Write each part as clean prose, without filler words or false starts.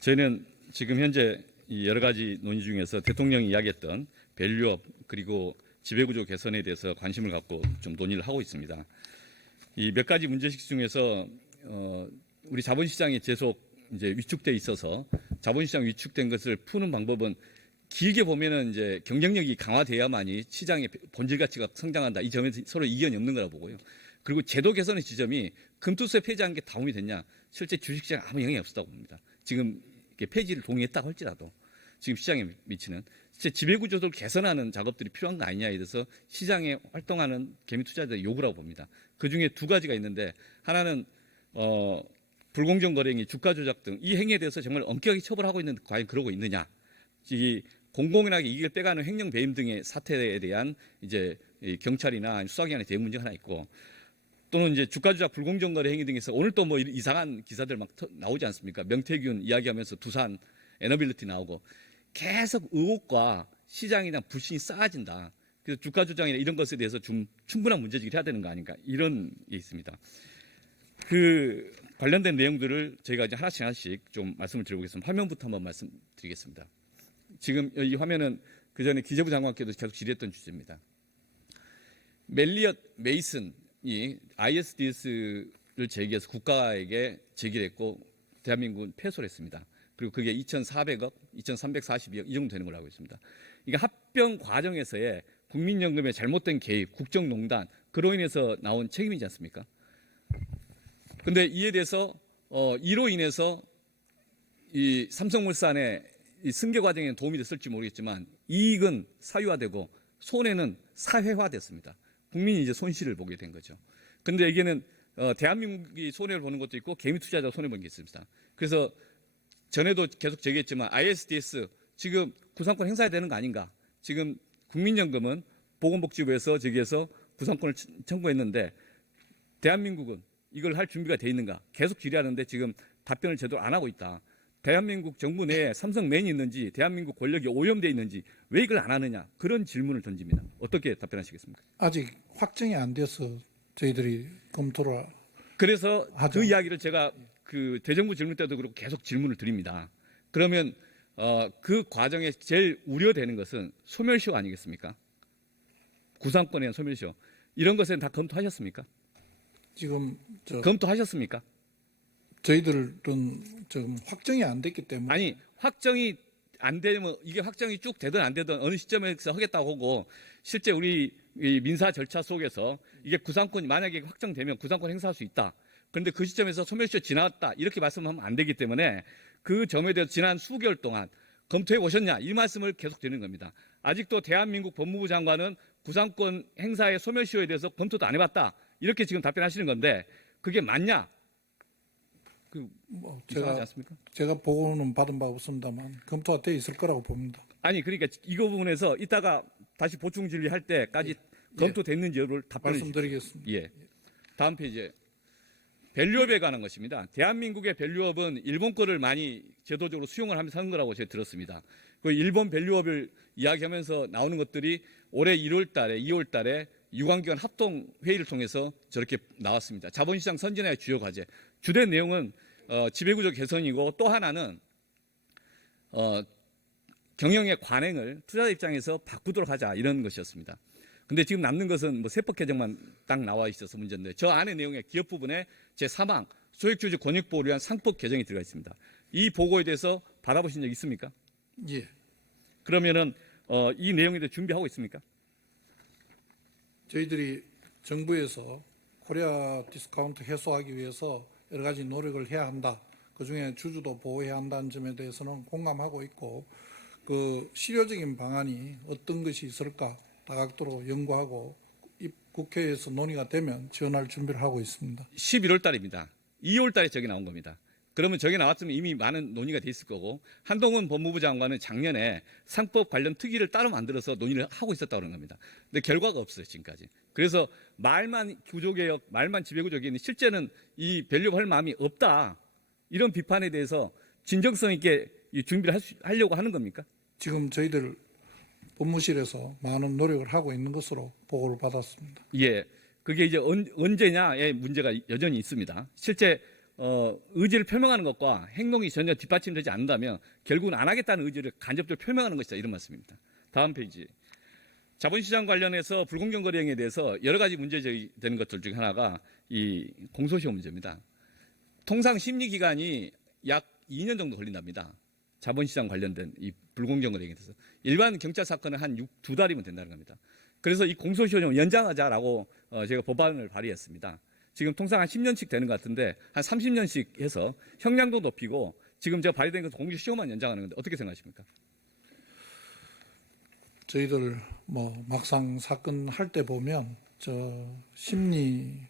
저희는 지금 현재 이 여러 가지 논의 중에서 대통령이 이야기했던 밸류업 그리고 지배구조 개선에 대해서 관심을 갖고 좀 논의를 하고 있습니다. 이 몇 가지 문제식 중에서 우리 자본시장이 계속 이제 위축돼 있어서 자본시장 위축된 것을 푸는 방법은 길게 보면은 이제 경쟁력이 강화돼야만이 시장의 본질 가치가 성장한다. 이 점에서 서로 이견이 없는 거라 보고요. 그리고 제도 개선의 지점이 금투세 폐지한 게 다움이 됐냐? 실제 주식시장에 아무 영향이 없었다고 봅니다. 지금 폐지를 동의했다고 할지라도 지금 시장에 미치는 실제 지배구조를 개선하는 작업들이 필요한 거 아니냐에 대해서 시장에 활동하는 개미 투자자들의 요구라고 봅니다. 그 중에 두 가지가 있는데 하나는 불공정 거래 행위, 주가 조작 등 이 행위에 대해서 정말 엄격하게 처벌하고 있는데 과연 그러고 있느냐? 이 공공연하게 이익을 빼가는 횡령 배임 등의 사태에 대한 이제 경찰이나 수사기관의 대응 문제가 하나 있고 또는 이제 주가 조작 불공정 거래 행위 등에서 오늘 또 뭐 이상한 기사들 막 나오지 않습니까? 명태균 이야기하면서 두산 에너빌리티 나오고 계속 의혹과 시장에 대한 불신이 쌓아진다. 그래서 주가 조작이나 이런 것에 대해서 좀 충분한 문제제기를 해야 되는 거 아닌가 이런 게 있습니다. 그 관련된 내용들을 저희가 이제 하나씩 좀 말씀을 드려보겠습니다. 화면부터 한번 말씀드리겠습니다. 지금 이 화면은 그 전에 기재부 장관께도 계속 질의했던 주제입니다. 멜리엇 메이슨이 ISDS를 제기해서 국가에게 제기를 했고 대한민국은 패소를 했습니다. 그리고 그게 2,400억, 2,342억 이 정도 되는 걸로 알고 있습니다. 이게 합병 과정에서의 국민연금의 잘못된 개입, 국정농단 그로 인해서 나온 책임이지 않습니까? 근데 이에 대해서 이로 인해서 이 삼성물산의 이 승계 과정에 도움이 됐을지 모르겠지만 이익은 사유화되고 손해는 사회화됐습니다. 국민이 이제 손실을 보게 된 거죠. 근데 이게는 대한민국이 손해를 보는 것도 있고 개미 투자자가 손해 보는 게 있습니다. 그래서 전에도 계속 제기했지만 ISDS 지금 구상권 행사해야 되는 거 아닌가? 지금 국민연금은 보건복지부에서 저기에서 구상권을 청구했는데 대한민국은 이걸 할 준비가 돼 있는가? 계속 질의하는데 지금 답변을 제대로 안 하고 있다. 대한민국 정부 내에 삼성맨이 있는지 대한민국 권력이 오염되어 있는지 왜 이걸 안 하느냐? 그런 질문을 던집니다. 어떻게 답변하시겠습니까? 아직 확정이 안 돼서 저희들이 검토를 그래서 하죠. 그 이야기를 제가 그 대정부 질문 때도 그렇고 계속 질문을 드립니다. 그러면 그 과정에 제일 우려되는 것은 소멸시효 아니겠습니까? 구상권에 대한 소멸시효. 이런 것은 다 검토하셨습니까? 지금 검토하셨습니까? 저희들은 지금 확정이 안 됐기 때문에 아니 확정이 안 되면 이게 확정이 쭉 되든 안 되든 어느 시점에서 하겠다고 하고 실제 우리 이 민사 절차 속에서 이게 구상권이 만약에 확정되면 구상권 행사할 수 있다. 그런데 그 시점에서 소멸시효 지났다 이렇게 말씀하면 안 되기 때문에 그 점에 대해서 지난 수개월 동안 검토해 보셨냐 이 말씀을 계속 드리는 겁니다. 아직도 대한민국 법무부 장관은 구상권 행사의 소멸시효에 대해서 검토도 안 해봤다 이렇게 지금 답변하시는 건데 그게 맞냐? 이상하지 않습니까? 제가 보고는 받은 바 없습니다만 검토가 돼 있을 거라고 봅니다. 아니 그러니까 이거 부분에서 이따가 다시 보충 질의할 때까지 검토됐는지 여부를 답변해 주십시오. 말씀드리겠습니다. 예. 다음 페이지에 밸류업에 관한 것입니다. 대한민국의 밸류업은 일본 거를 많이 제도적으로 수용을 하면서 하는 거라고 제가 들었습니다. 그 일본 밸류업을 이야기하면서 나오는 것들이 올해 1월 달에 2월 달에 유관기관 합동 회의를 통해서 저렇게 나왔습니다. 자본시장 선진화의 주요 과제. 주된 내용은 지배구조 개선이고 또 하나는 경영의 관행을 투자자 입장에서 바꾸도록 하자 이런 것이었습니다. 근데 지금 남는 것은 뭐 세법 개정만 딱 나와 있어서 문제인데 저 안에 내용의 기업 부분에 제3항 소액주주 권익보호를 위한 상법 개정이 들어가 있습니다. 이 보고에 대해서 받아보신 적 있습니까? 예. 그러면은 이 내용에 대해 준비하고 있습니까? 저희들이 정부에서 코리아 디스카운트 해소하기 위해서 여러 가지 노력을 해야 한다. 그중에 주주도 보호해야 한다는 점에 대해서는 공감하고 있고 그 실효적인 방안이 어떤 것이 있을까 다각도로 연구하고 국회에서 논의가 되면 지원할 준비를 하고 있습니다. 11월 달입니다. 2월 달에 저게 나온 겁니다. 그러면 저게 나왔으면 이미 많은 논의가 돼 있을 거고 한동훈 법무부 장관은 작년에 상법 관련 특위를 따로 만들어서 논의를 하고 있었다고 그런 겁니다. 근데 결과가 없어요 지금까지. 그래서 말만 구조개혁, 말만 지배구조개혁이 실제는 이 밸류업 할 마음이 없다. 이런 비판에 대해서 진정성 있게 준비를 하려고 하는 겁니까? 지금 저희들 법무실에서 많은 노력을 하고 있는 것으로 보고를 받았습니다. 예, 그게 이제 언제냐의 문제가 여전히 있습니다. 실제 의지를 표명하는 것과 행동이 전혀 뒷받침되지 않는다면 결국은 안 하겠다는 의지를 간접적으로 표명하는 것이다, 이런 말씀입니다. 다음 페이지. 자본시장 관련해서 불공정 거래 행위에 대해서 여러 가지 문제 제기되는 것들 중에 하나가 이 공소시효 문제입니다. 통상 심리 기간이 약 2년 정도 걸린답니다. 자본시장 관련된 이 불공정 거래 행위에 대해서 일반 경찰 사건은 한 2달이면 된다는 겁니다. 그래서 이 공소시효 좀 연장하자라고 제가 법안을 발의했습니다. 지금 통상 한 10년씩 되는 것 같은데 한 30년씩 해서 형량도 높이고 지금 제가 발의된 것은 공소시효만 연장하는 건데 어떻게 생각하십니까? 저희들 뭐 막상 사건 할 때 보면 저 심리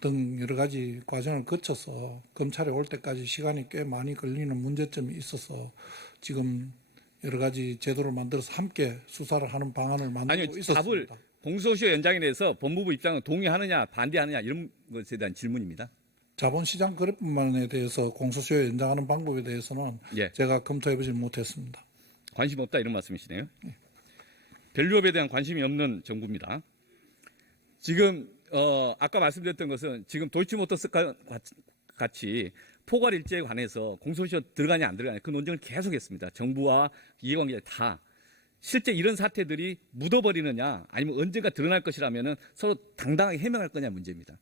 등 여러 가지 과정을 거쳐서 검찰에 올 때까지 시간이 꽤 많이 걸리는 문제점이 있어서 지금 여러 가지 제도를 만들어서 함께 수사를 하는 방안을 만들고 아니요, 있었습니다. 답을 공소시효 연장에 대해서 법무부 입장은 동의하느냐 반대하느냐 이런 것에 대한 질문입니다. 자본시장 거래법만에 대해서 공소시효 연장하는 방법에 대해서는 예. 제가 검토해보지 못했습니다. 관심 없다 이런 말씀이시네요. 밸류업에 대한 관심이 없는 정부입니다. 지금 아까 말씀드렸던 것은 지금 도이치모터스과 같이 포괄 일제에 관해서 공소시효 들어가냐 안 들어가냐 그 논쟁을 계속했습니다. 정부와 이해관계자 다. 실제 이런 사태들이 묻어버리느냐 아니면 언젠가 드러날 것이라면은 서로 당당하게 해명할 거냐 문제입니다.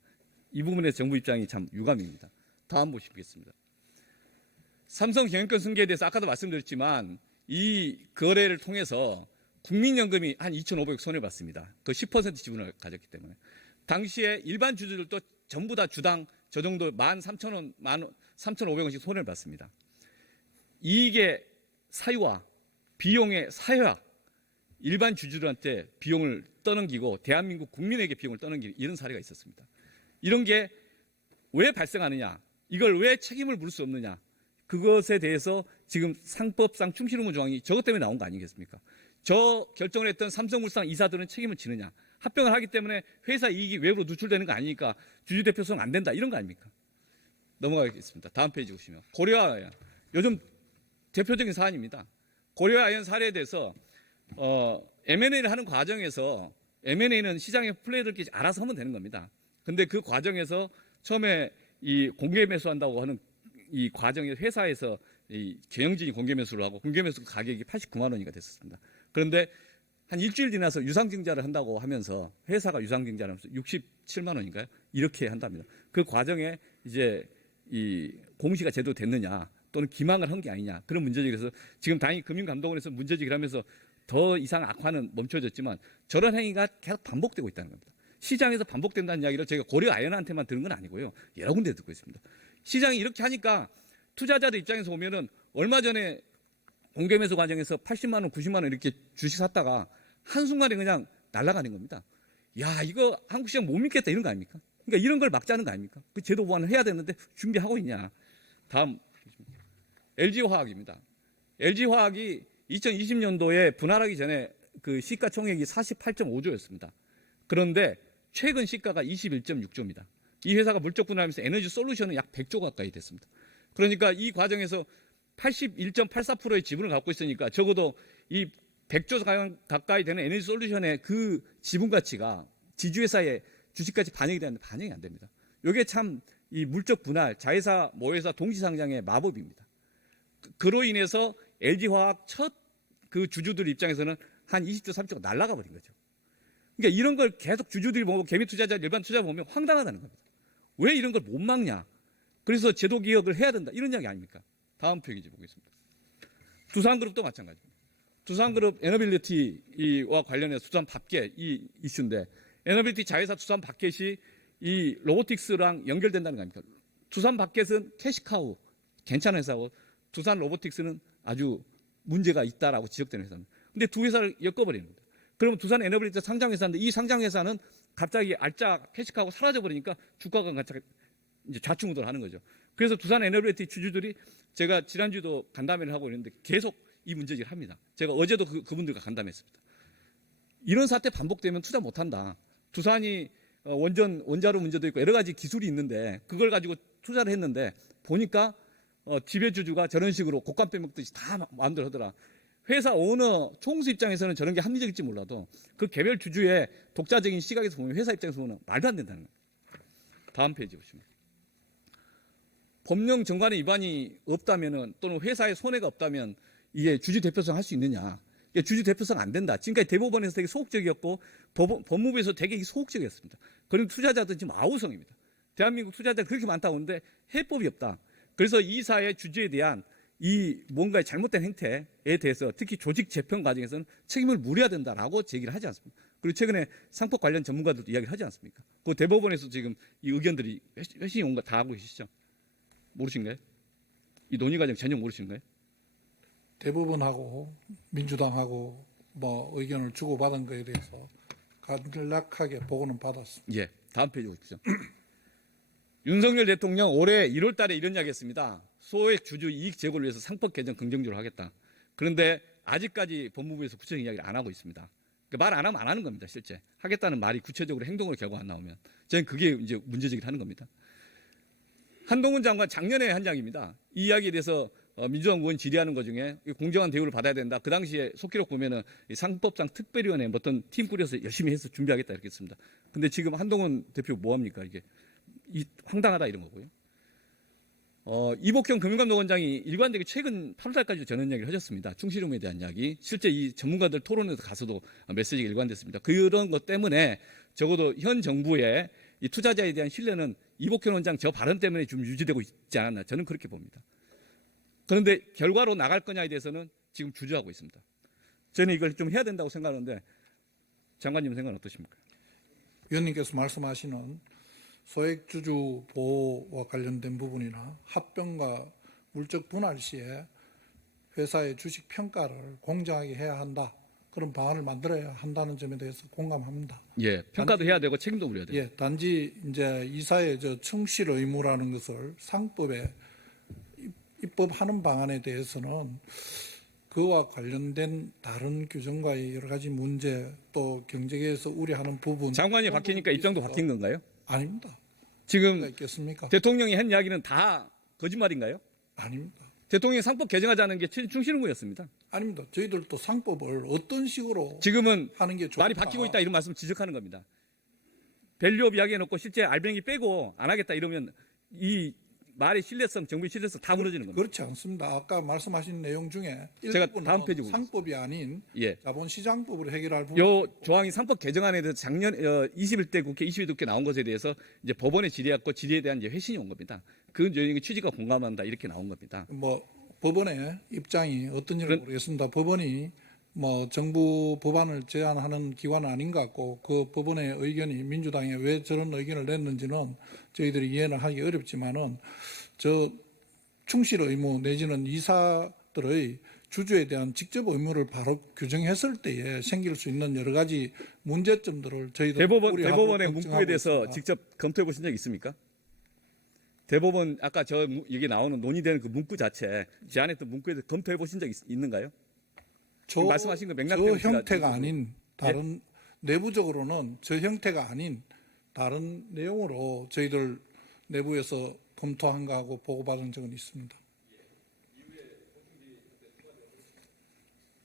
이 부분에서 정부 입장이 참 유감입니다. 다음 보시겠습니다. 삼성 경영권 승계에 대해서 아까도 말씀드렸지만 이 거래를 통해서 국민연금이 한 2,500억 손해를 봤습니다. 그 10% 지분을 가졌기 때문에. 당시에 일반 주주들도 전부 다 주당 저 정도 13,000원, 3,500원씩 손해를 봤습니다. 이익의 사유와 비용의 사유와 일반 주주들한테 비용을 떠넘기고 대한민국 국민에게 비용을 떠넘기는 이런 사례가 있었습니다. 이런 게 왜 발생하느냐, 이걸 왜 책임을 물을 수 없느냐, 그것에 대해서 지금 상법상 충실 의무 조항이 저것 때문에 나온 거 아니겠습니까? 저 결정을 했던 삼성물산 이사들은 책임을 지느냐, 합병을 하기 때문에 회사 이익이 외부로 누출되는 거 아니니까 주주대표성 안 된다 이런 거 아닙니까? 넘어가겠습니다. 다음 페이지 보시면 고려아연 요즘 대표적인 사안입니다. 고려아연 사례에 대해서 M&A를 하는 과정에서 M&A는 시장에 플레이들끼리 알아서 하면 되는 겁니다. 근데 그 과정에서 처음에 이 공개 매수한다고 하는 이 과정에 회사에서 이 경영진이 공개 매수를 하고 공개 매수 가격이 89만 원이가 됐었습니다. 그런데 한 일주일 지나서 유상증자를 한다고 하면서 회사가 유상증자를 하면서 67만 원인가요? 이렇게 한답니다. 그 과정에 이제 이 공시가 제대로 됐느냐 또는 기망을 한 게 아니냐 그런 문제제기에서 지금 다행히 금융감독원에서 문제제기를 하면서 더 이상 악화는 멈춰졌지만 저런 행위가 계속 반복되고 있다는 겁니다. 시장에서 반복된다는 이야기를 제가 고려아연한테만 들은 건 아니고요. 여러 군데 듣고 있습니다. 시장이 이렇게 하니까 투자자들 입장에서 보면은 얼마 전에 공개매수 과정에서 80만 원, 90만 원 이렇게 주식 샀다가 한순간에 그냥 날아가는 겁니다. 야, 이거 한국 시장 못 믿겠다 이런 거 아닙니까? 그러니까 이런 걸 막자는 거 아닙니까? 그 제도 보완을 해야 되는데 준비하고 있냐. 다음 LG화학입니다. LG화학이 2020년도에 분할하기 전에 그 시가총액이 48.5조였습니다. 그런데 최근 시가가 21.6조입니다. 이 회사가 물적 분할하면서 에너지 솔루션은 약 100조 가까이 됐습니다. 그러니까 이 과정에서 81.84%의 지분을 갖고 있으니까 적어도 이 100조 가까이 되는 에너지 솔루션의 그 지분 가치가 지주회사의 주식까지 반영이 되는데 반영이 안 됩니다. 이게 참 이 물적 분할, 자회사, 모회사 동시상장의 마법입니다. 그로 인해서 LG화학 첫 그 주주들 입장에서는 한 20조, 30조가 날아가 버린 거죠. 그러니까 이런 걸 계속 주주들이 보고 개미 투자자, 일반 투자 보면 황당하다는 겁니다. 왜 이런 걸 못 막냐? 그래서 제도 개혁을 해야 된다. 이런 이야기 아닙니까? 다음 페이지 보겠습니다. 두산그룹도 마찬가지입니다. 두산그룹 에너빌리티와 관련해서 두산 밥켓 이 이슈인데 에너빌리티 자회사 두산 밥켓이 이 로보틱스랑 연결된다는 거 아닙니까? 두산 밥켓은 캐시카우 괜찮은 회사고 두산 로보틱스는 아주 문제가 있다라고 지적되는 회사입니다. 근데 두 회사를 엮어버리는 겁니다. 그러면 두산 에너빌리티 상장회사인데 이 상장회사는 갑자기 알짜 캐시카우가 사라져버리니까 주가가 갑자기 이제 좌충우돌하는 거죠. 그래서 두산 에너빌리티 주주들이 제가 지난주도 간담회를 하고 있는데 계속 이 문제제기를 합니다. 제가 어제도 그분들과 간담회했습니다. 이런 사태 반복되면 투자 못한다. 두산이 원자로 문제도 있고 여러 가지 기술이 있는데 그걸 가지고 투자를 했는데 보니까 지배주주가 저런 식으로 곡간 빼먹듯이 다 마음대로 하더라. 회사 오너 총수 입장에서는 저런 게 합리적일지 몰라도 그 개별 주주의 독자적인 시각에서 보면 회사 입장에서 보면 말도 안 된다는 거예요. 다음 페이지 보시면 법령 정관의 위반이 없다면은 또는 회사의 손해가 없다면 이게 주주 대표성 할 수 있느냐? 이게 주주 대표성 안 된다. 지금까지 대법원에서 되게 소극적이었고 법무부에서 되게 소극적이었습니다. 그런 투자자들 지금 아우성입니다. 대한민국 투자자 그렇게 많다고 하는데 해법이 없다. 그래서 이사의 주주에 대한 이 뭔가의 잘못된 행태에 대해서 특히 조직 재편 과정에서는 책임을 물어야 된다라고 제기를 하지 않습니까? 그리고 최근에 상법 관련 전문가들도 이야기를 하지 않습니까? 그 대법원에서 지금 이 의견들이 회신이 온 거 다 알고 계시죠? 모르신가요? 이 논의 과정 전혀 모르신가요? 대법원하고 민주당하고 뭐 의견을 주고받은 거에 대해서 간략하게 보고는 받았습니다. 예, 다음 페이지 보십시오. 윤석열 대통령 올해 1월 달에 이런 이야기 했습니다. 소액 주주 이익 제고를 위해서 상법 개정 긍정적으로 하겠다. 그런데 아직까지 법무부에서 구체적인 이야기를 안 하고 있습니다. 말 안 하면 안 하는 겁니다, 실제. 하겠다는 말이 구체적으로 행동으로 결과 안 나오면. 저는 그게 이제 문제제기를 하는 겁니다. 한동훈 장관 작년에 한 장입니다. 이 이야기에 대해서 민주당 의원 질의하는 것 중에 공정한 대우를 받아야 된다. 그 당시에 속기록 보면은 상법상 특별위원회 어떤 팀 꾸려서 열심히 해서 준비하겠다 이렇게 했습니다. 근데 지금 한동훈 대표 뭐 합니까? 이게 황당하다 이런 거고요. 이복형 금융감독원장이 일관되게 최근 8월달까지 저는 이야기를 하셨습니다. 충실움에 대한 이야기. 실제 이 전문가들 토론에서 가서도 메시지가 일관됐습니다. 그런 것 때문에 적어도 현 정부의 이 투자자에 대한 신뢰는 이복현 원장 저 발언 때문에 좀 유지되고 있지 않았나 저는 그렇게 봅니다. 그런데 결과로 나갈 거냐에 대해서는 지금 주저하고 있습니다. 저는 이걸 좀 해야 된다고 생각하는데 장관님 생각은 어떠십니까? 위원님께서 말씀하시는 소액주주 보호와 관련된 부분이나 합병과 물적 분할 시에 회사의 주식 평가를 공정하게 해야 한다. 그런 방안을 만들어야 한다는 점에 대해서 공감합니다. 예, 평가도 해야 되고 책임도 물어야 돼요. 예, 단지 이제 이사의 충실 의무라는 것을 상법에 입법하는 방안에 대해서는 그와 관련된 다른 규정과의 여러 가지 문제 또 경제계에서 우려하는 부분 장관이 바뀌니까 입장도 바뀐 건가요? 아닙니다. 지금 있겠습니까? 대통령이 한 이야기는 다 거짓말인가요? 아닙니다. 대통령이 상법 개정하자는 게 충실 의무였습니다. 아닙니다. 저희들도 상법을 어떤 식으로 지금은 하는 게 좋을까? 말이 바뀌고 있다 이런 말씀 지적하는 겁니다. 밸류업 이야기해놓고 실제 알뱅이 빼고 안 하겠다 이러면 이 말의 신뢰성, 정부의 신뢰성 다 무너지는 겁니다. 그렇지 않습니다. 아까 말씀하신 내용 중에 제가 일부는 다음 페이지 보겠습니다. 상법이 아닌 예. 자본시장법으로 해결할 부분. 요 조항이 상법 개정안에 대해서 작년 21대 국회 22대 국회 나온 것에 대해서 이제 법원에 질의했고 질의에 대한 이제 회신이 온 겁니다. 그 내용의 취지가 공감한다 이렇게 나온 겁니다. 뭐 법원의 입장이 어떤지는 모르겠습니다. 법원이 뭐 정부 법안을 제안하는 기관은 아닌 것 같고 그 법원의 의견이 민주당에 왜 저런 의견을 냈는지는 저희들이 이해는 하기 어렵지만은 저 충실 의무 내지는 이사들의 주주에 대한 직접 의무를 바로 규정했을 때에 생길 수 있는 여러 가지 문제점들을 저희들 대법원의 문구에 대해서 직접 검토해 보신 적 있습니까? 대법원 아까 저 여기 나오는 논의되는 그 문구 자체 제안했던 문구에 대해서 검토해 보신 적 있는가요? 말씀하신 거 맥락 때문에 저 형태가 아닌 다른 내부적으로는 저 형태가 아닌 다른 내용으로 저희들 내부에서 검토한 거하고 보고받은 적은 있습니다.